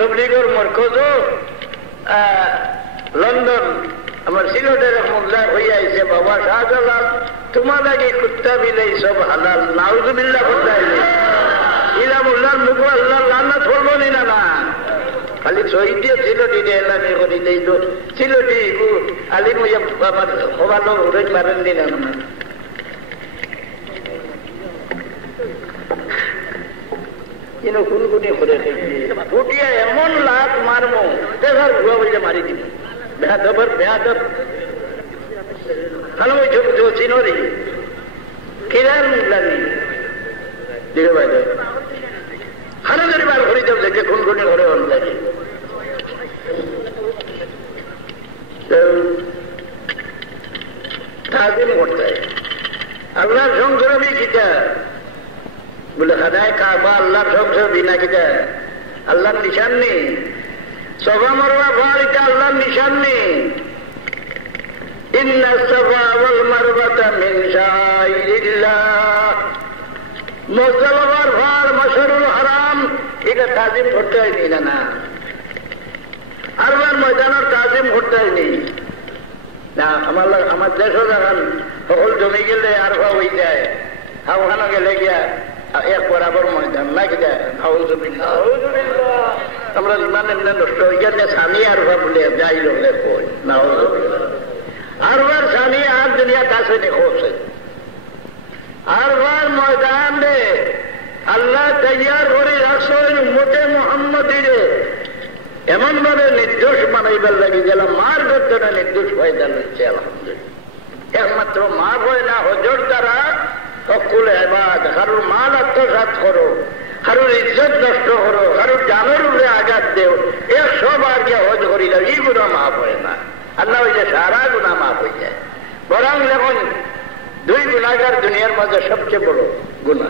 তবলিগের মরকজ লন্ডন আমার সিলেটের মোল্লা হইয়া আইছে বাবা শাহজালাল তোমার আগে কুত্তা বিলাই সব হালাল নাউজুবিল্লাহ বললাই ইলা মোল্লার মুখ আল্লাহ লান্নাত করবো নি না না খালি শহীদে সিলটি এলামি করি দেই তো সিলটি আলিম আমার হবানো রোজ মারেন দিন না কিন্তু কোনগুনি করে উঠিয়া এমন লাত মারমো দেখার ভুয়া বলে মারি দিব বেহাদবর বেহাদব খালো ওই চিনরি কিরার মুগলানি দিকে বাইরে খানা ধরে বার ঘুরি দেব দেখে কোনগুনি ঘরে অন লাগে তাজিম করতে আল্লাহর সংসরবি কিতা বলে খাদায় কাবা আল্লাহর সংসরবি না কিতা আল্লাহর নিশান নেই সফা মারওয়া পাহাড় এটা আল্লাহর নিশান নেই ইন্না সফা ওয়াল মারওয়াতা মিন শাআইরিল্লাহ মুজতালাবার পাহাড় মাশরুল হারাম এটা তাজিম করতে হয়নি না না আরবার ময়দানের তাজিম করতে হয়নি না আমার দেশও যখন সকল জমি গেলে আর হয়ে যায় ওখানে গেলে গিয়া এক বরাবর ময়দান নাকি যায় আমরা ইমান এমনি নষ্ট হয়ে গেলে স্বামী আর বলে যাই লোকে কই না আরবার স্বামী আর দুনিয়া কাছে দেখছে আরবার ময়দান রে আল্লাহ তৈয়ার করে রাখছেন উম্মতে মুহাম্মদীরে এমন ভাবে নির্দোষ বানাইবার লাগে যেন মার করতে না নির্দোষ হয়ে যাচ্ছে আলহামদুলিল্লাহ একমাত্র মা হয় না হজর দ্বারা সকল এবাদ কারোর মাল আত্মসাৎ করো কারোর ইজ্জত নষ্ট করো কারোর জানের উপরে আঘাত দেও এ সব আর গিয়ে হজ করি যাও এই গুণা মাফ হয় না আল্লাহ ওই যে সারা গুণা মাফ হয়ে যায় বরং যখন দুই গুণাগার দুনিয়ার মধ্যে সবচেয়ে বড় গুণা